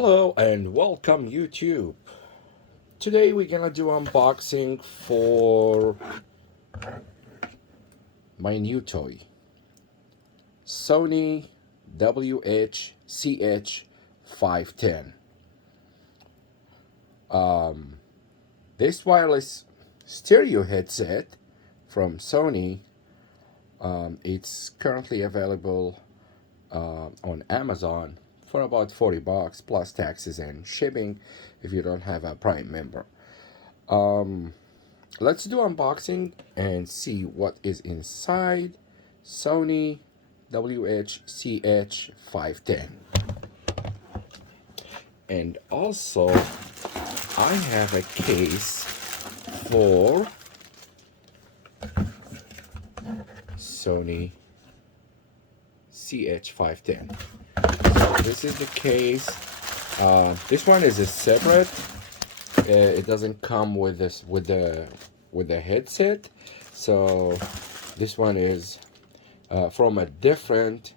Hello and welcome YouTube. Today we're gonna do unboxing for my new toy, Sony WH-CH510. This wireless stereo headset from Sony, it's currently available on Amazon for about $40 plus taxes and shipping if you don't have a Prime member. Let's do unboxing and see what is inside Sony WH-CH510. And also I have a case for Sony CH510. So this is the case. This one is a separate. It doesn't come with this with the headset. So this one is from a different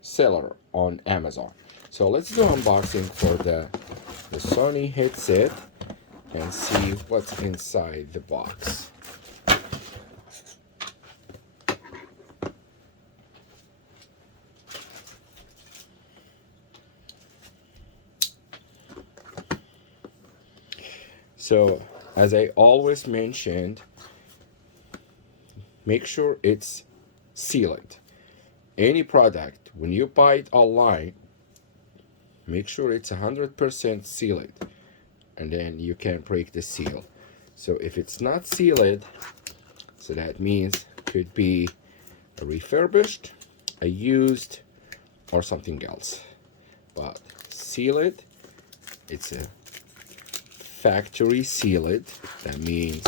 seller on Amazon. So let's do unboxing for the Sony headset and see what's inside the box. So, as I always mentioned, make sure it's sealed. Any product, when you buy it online, make sure it's 100% sealed, and then you can't break the seal. So if it's not sealed, so that means it could be a refurbished, a used, or something else. But sealed, it's a factory sealed. That means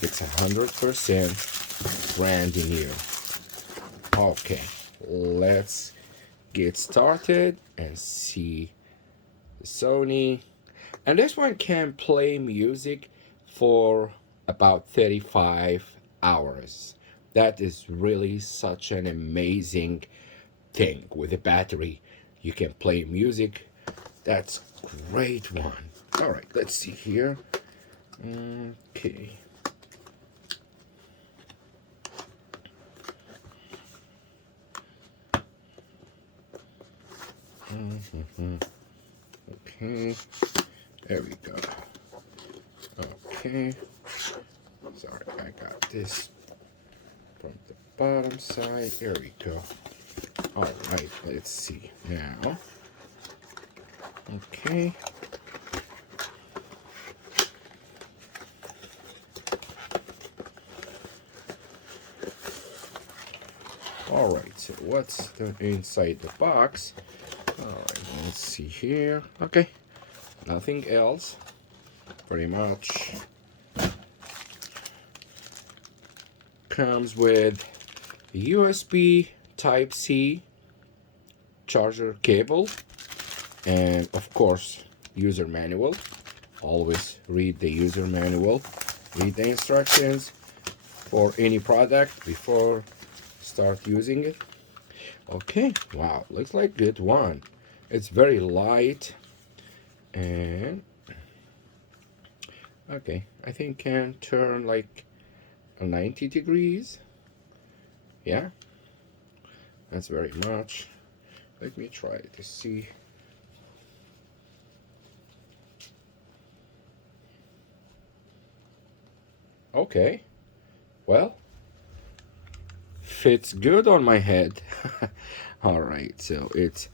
it's 100% brand new. Okay, let's get started and see the Sony. And this one can play music for about 35 hours. That is really such an amazing thing. With a battery, you can play music. That's great one. All right, let's see here. Okay. Okay, there we go. Okay, sorry, I got this from the bottom side. There we go. All right, let's see now. Okay. All right, so what's the inside the box? All right, let's see here. Okay, nothing else. Pretty much comes with USB Type-C charger cable, and of course user manual. Always read the user manual, read the instructions for any product before start using it. Okay, wow, looks like good one. It's very light, and okay, I think can turn like 90 degrees. Yeah, that's very much. Let me try to see. Okay, well, fits good on my head. All right, so it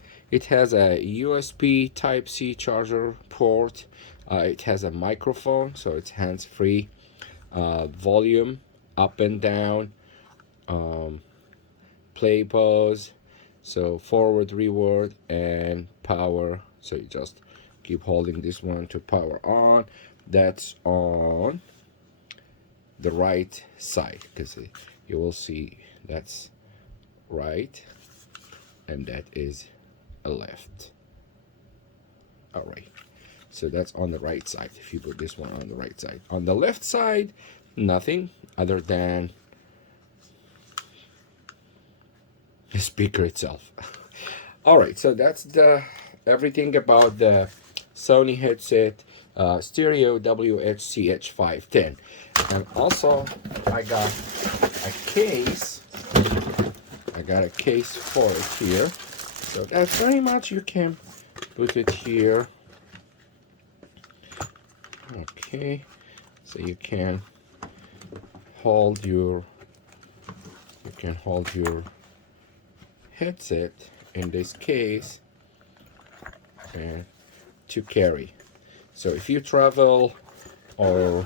has a USB Type-C charger port. It has a microphone, so it's hands-free. Volume up and down, play, pause, so forward, reward, and power. So you just keep holding this one to power on. That's on the right side, because you will see that's right and that is a left. All right, so that's on the right side. If you put this one on the right side, on the left side, nothing other than the speaker itself. All right, so that's the everything about the Sony headset stereo WH-CH510. And also I got a case. I got a case for it here. So that's very much, you can put it here. Okay, so you can hold your headset in this case and to carry. So if you travel or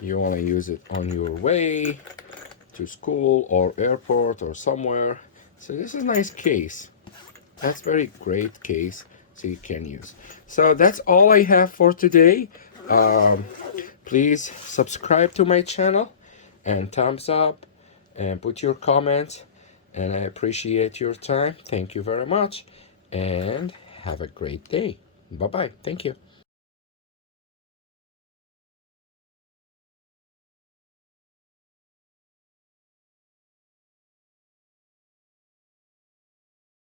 you want to use it on your way to school or airport or somewhere, so this is a nice case. That's very great case, so you can use. So that's all I have for today. Please subscribe to my channel and thumbs up and put your comments, and I appreciate your time. Thank you very much and have a great day. Bye bye. Thank you.